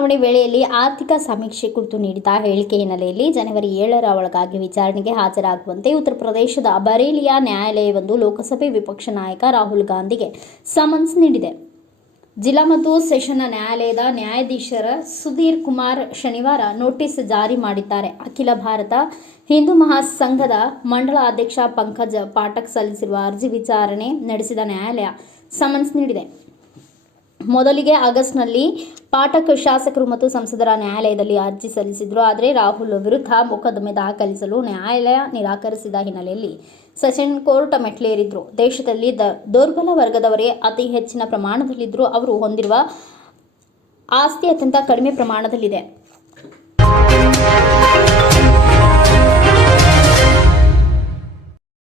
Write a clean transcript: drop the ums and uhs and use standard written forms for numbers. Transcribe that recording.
ಚುನಾವಣೆ ವೇಳೆಯಲ್ಲಿ ಆರ್ಥಿಕ ಸಮೀಕ್ಷೆ ಕುರಿತು ನೀಡಿದ ಹೇಳಿಕೆ ಹಿನ್ನೆಲೆಯಲ್ಲಿ ಜನವರಿ 7ರ ಒಳಗಾಗಿ ವಿಚಾರಣೆಗೆ ಹಾಜರಾಗುವಂತೆ ಉತ್ತರ ಪ್ರದೇಶದ ಬರೇಲಿಯ ನ್ಯಾಯಾಲಯವೊಂದು ಲೋಕಸಭೆ ವಿಪಕ್ಷ ನಾಯಕ ರಾಹುಲ್ ಗಾಂಧಿಗೆ ಸಮನ್ಸ್ ನೀಡಿದೆ. ಜಿಲ್ಲಾ ಮತ್ತು ಸೆಷನ್ ನ್ಯಾಯಾಲಯದ ನ್ಯಾಯಾಧೀಶರ ಸುಧೀರ್ ಕುಮಾರ್ ಶನಿವಾರ ನೋಟಿಸ್ ಜಾರಿ ಮಾಡಿದ್ದಾರೆ. ಅಖಿಲ ಭಾರತ ಹಿಂದೂ ಮಹಾಸಂಘದ ಮಂಡಲ ಅಧ್ಯಕ್ಷ ಪಂಕಜ್ ಪಾಠಕ್ ಸಲ್ಲಿಸಿರುವ ಅರ್ಜಿ ವಿಚಾರಣೆ ನಡೆಸಿದ ನ್ಯಾಯಾಲಯ ಸಮನ್ಸ್ ನೀಡಿದೆ. ಮೊದಲಿಗೆ ಆಗಸ್ಟ್ನಲ್ಲಿ ಪಾಠಕ್ ಶಾಸಕರು ಮತ್ತು ಸಂಸದರ ನ್ಯಾಯಾಲಯದಲ್ಲಿ ಅರ್ಜಿ ಸಲ್ಲಿಸಿದ್ರು. ಆದರೆ ರಾಹುಲ್ ವಿರುದ್ಧ ಮೊಕದ್ದಮೆ ದಾಖಲಿಸಲು ನ್ಯಾಯಾಲಯ ನಿರಾಕರಿಸಿದ ಹಿನ್ನೆಲೆಯಲ್ಲಿ ಸೆಷನ್ ಕೋರ್ಟ್ ಮೆಟ್ಟಿಲೇರಿದ್ರು. ದೇಶದಲ್ಲಿ ದುರ್ಬಲ ವರ್ಗದವರೇ ಅತಿ ಹೆಚ್ಚಿನ ಪ್ರಮಾಣದಲ್ಲಿದ್ದರೂ ಅವರು ಹೊಂದಿರುವ ಆಸ್ತಿ ಅತ್ಯಂತ ಕಡಿಮೆ ಪ್ರಮಾಣದಲ್ಲಿದೆ.